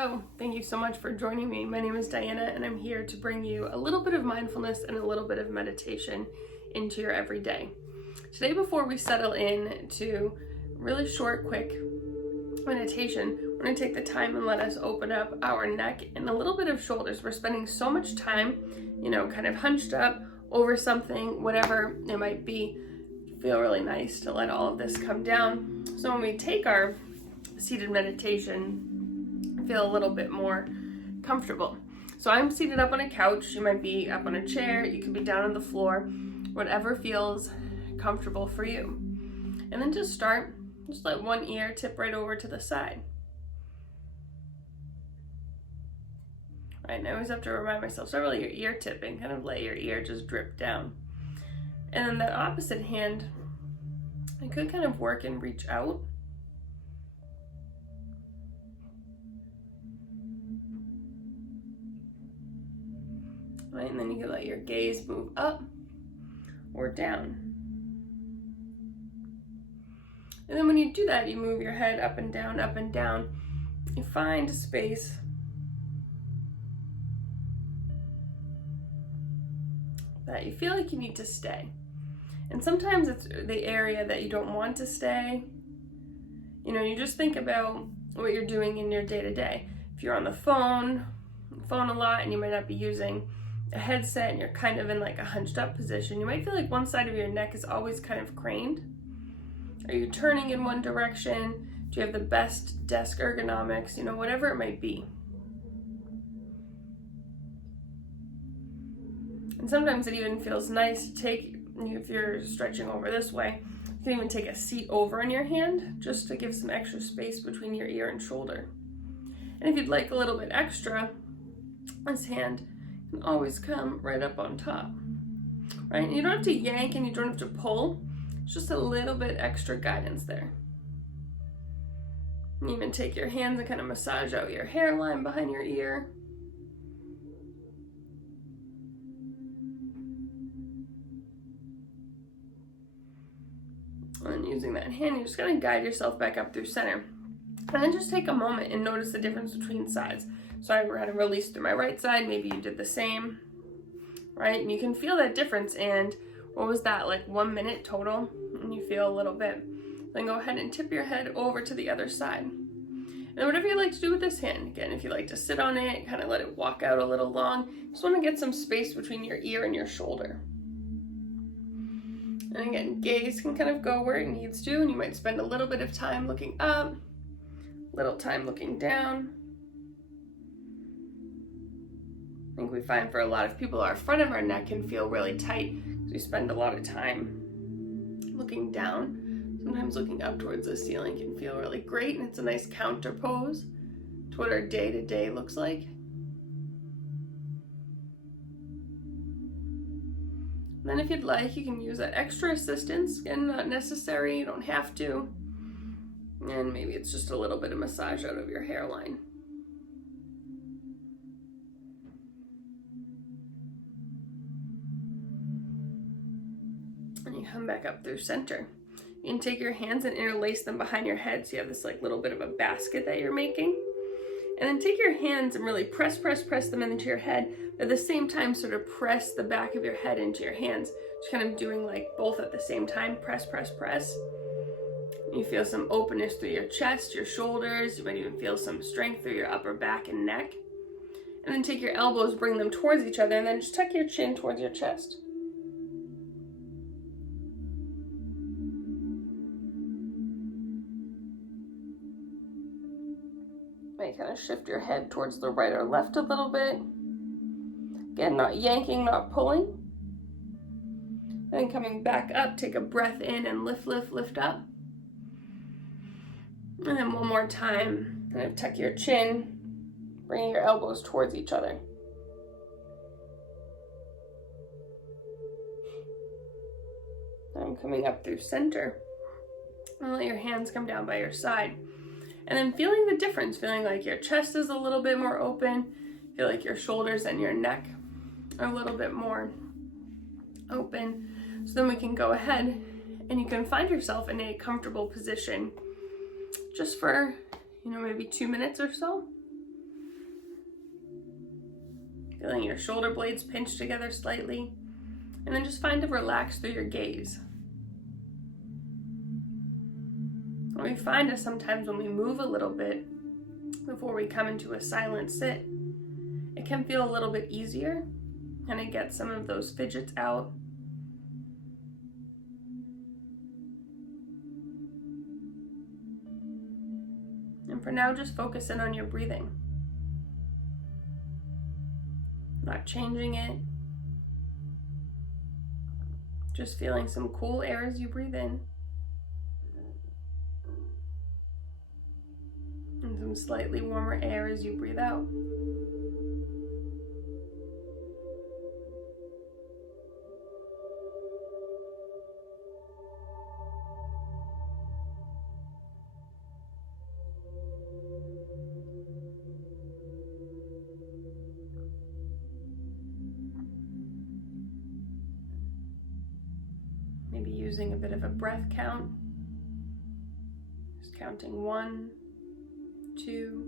Hello, thank you so much for joining me. My name is Diana and I'm here to bring you a little bit of mindfulness and a little bit of meditation into your everyday. Today, before we settle in to really short, quick meditation, we're going to take the time and let us open up our neck and a little bit of shoulders. We're spending so much time, kind of hunched up over something, whatever it might be. Feel really nice to let all of this come down. So when we take our seated meditation, feel a little bit more comfortable. So I'm seated up on a couch. You might be up on a chair. You could be down on the floor. Whatever feels comfortable for you. And then just let one ear tip right over to the side. Right, and I always have to remind myself, so really your ear tipping, kind of let your ear just drip down. And then that opposite hand, I could kind of work and reach out. Right, and then you can let your gaze move up or down. And then when you do that, you move your head up and down, up and down. You find a space that you feel like you need to stay. And sometimes it's the area that you don't want to stay. You just think about what you're doing in your day-to-day. If you're on the phone a lot, and you might not be using a headset and you're kind of in like a hunched up position, you might feel like one side of your neck is always kind of craned. Are you turning in one direction? Do you have the best desk ergonomics? Whatever it might be. And sometimes it even feels nice to take, if you're stretching over this way, you can even take a seat over in your hand just to give some extra space between your ear and shoulder. And if you'd like a little bit extra, this hand can always come right up on top. Right? And you don't have to yank and you don't have to pull. It's just a little bit extra guidance there. You even take your hands and kind of massage out your hairline behind your ear. And using that hand, you're just going to guide yourself back up through center. And then just take a moment and notice the difference between sides. So I had to release through my right side. Maybe you did the same, right? And you can feel that difference. And what was that, like 1 minute total? And you feel a little bit. Then go ahead and tip your head over to the other side. And whatever you like to do with this hand, again, if you like to sit on it, kind of let it walk out a little long, just want to get some space between your ear and your shoulder. And again, gaze can kind of go where it needs to, and you might spend a little bit of time looking up, little time looking down. I think we find for a lot of people, our front of our neck can feel really tight because we spend a lot of time looking down. Sometimes looking up towards the ceiling can feel really great, and it's a nice counter pose to what our day-to-day looks like. And then if you'd like, you can use that extra assistance. Again, not necessary, you don't have to. And maybe it's just a little bit of massage out of your hairline. And you come back up through center. You can take your hands and interlace them behind your head so you have this like little bit of a basket that you're making. And then take your hands and really press them into your head. At the same time, sort of press the back of your head into your hands. Just kind of doing like both at the same time. Press. You feel some openness through your chest, your shoulders. You might even feel some strength through your upper back and neck. And then take your elbows, bring them towards each other, and then just tuck your chin towards your chest. Might kind of shift your head towards the right or left a little bit. Again, not yanking, not pulling. Then coming back up, take a breath in and lift up. And then one more time, kind of tuck your chin, bringing your elbows towards each other. Then coming up through center. And let your hands come down by your side. And then feeling the difference, feeling like your chest is a little bit more open, feel like your shoulders and your neck are a little bit more open. So then we can go ahead and you can find yourself in a comfortable position just for, maybe 2 minutes or so. Feeling your shoulder blades pinch together slightly. And then just find to relax through your gaze. What we find is sometimes when we move a little bit before we come into a silent sit, it can feel a little bit easier, and it gets some of those fidgets out. And for now, just focus in on your breathing. Not changing it. Just feeling some cool air as you breathe in. And some slightly warmer air as you breathe out. Maybe using a bit of a breath count. Just counting 1, 2.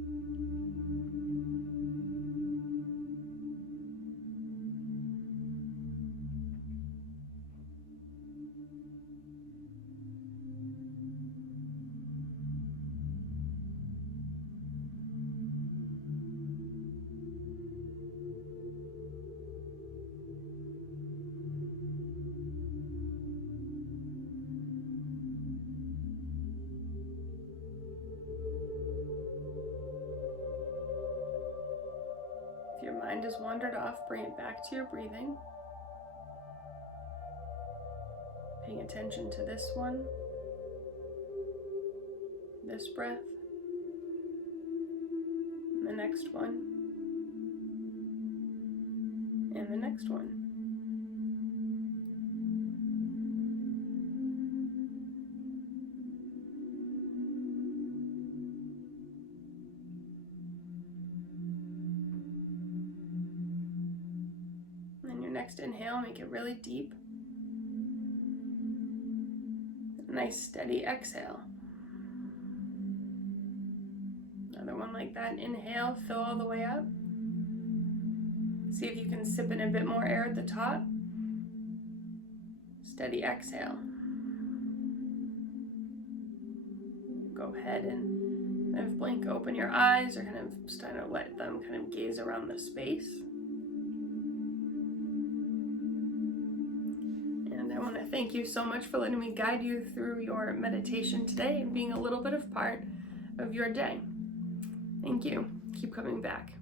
If your mind has wandered off, bring it back to your breathing. Paying attention to this one, this breath, and the next one, and the next one. Next inhale, make it really deep. A nice steady exhale. Another one like that. Inhale, fill all the way up. See if you can sip in a bit more air at the top. Steady exhale. Go ahead and kind of blink open your eyes, or kind of start to let them kind of gaze around the space. Thank you so much for letting me guide you through your meditation today and being a little bit of part of your day. Thank you. Keep coming back.